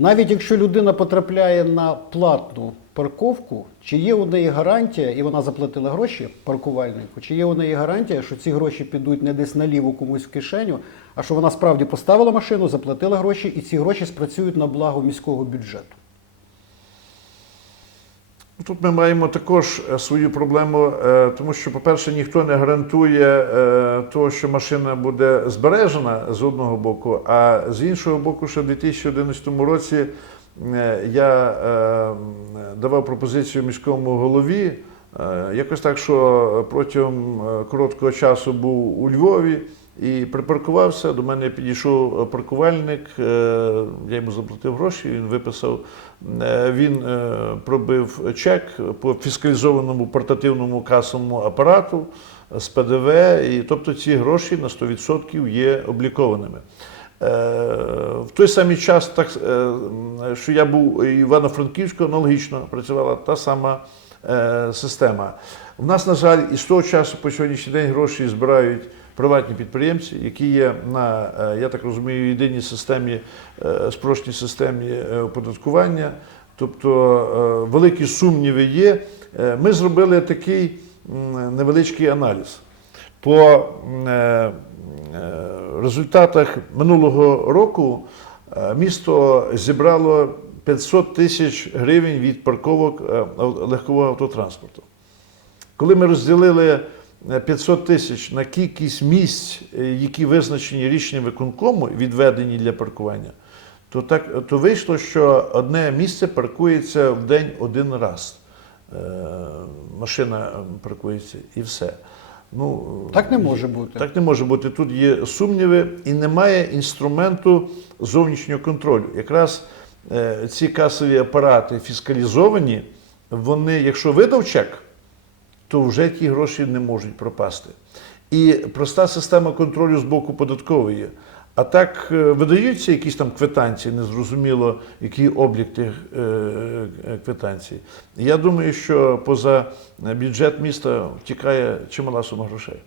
Навіть якщо людина потрапляє на платну парковку, чи є у неї гарантія, і вона заплатила гроші паркувальнику, чи є у неї гарантія, що ці гроші підуть не десь наліво комусь в кишеню, а що вона справді поставила машину, заплатила гроші, і ці гроші спрацюють на благо міського бюджету. Тут ми маємо також е, свою проблему, е, тому що, по-перше, ніхто не гарантує е, того, що машина буде збережена з одного боку, а з іншого боку, ще в 2011 році я давав пропозицію міському голові. Якось так, що протягом короткого часу був у Львові і припаркувався. До мене підійшов паркувальник, е, я йому заплатив гроші, він виписав, е, він е, пробив чек по фіскалізованому портативному касовому апарату з ПДВ, і тобто ці гроші на 100% є облікованими. Е, В той самий час, так, е, що я був Івано-Франківську, аналогічно працювала та сама е, система. У нас, на жаль, і з того часу по сьогоднішній день гроші збирають приватні підприємці, які є на, е, я так розумію, єдиній системі, е, спрощеній системі е, оподаткування. Тобто е, великі сумніви є. Е, Ми зробили такий невеличкий аналіз. По е, е, результатах минулого року е, місто зібрало 500 тисяч гривень від парковок е, легкового автотранспорту. Коли ми розділили е, 500 тисяч на кількість місць, е, які визначені рішенням виконкому, відведені для паркування, то так то вийшло, що одне місце паркується в день один раз. Е, Машина е, паркується і все. Ну, Так не може бути. так не може бути. Тут є сумніви і немає інструменту зовнішнього контролю. Якраз е, ці касові апарати фіскалізовані, вони, якщо видав чек, то вже ті гроші не можуть пропасти. І проста система контролю з боку податкової. А так е, видаються якісь там квитанції, незрозуміло, який облік тих е, е, квитанцій. Я думаю, що поза бюджет міста втікає чимала сума грошей.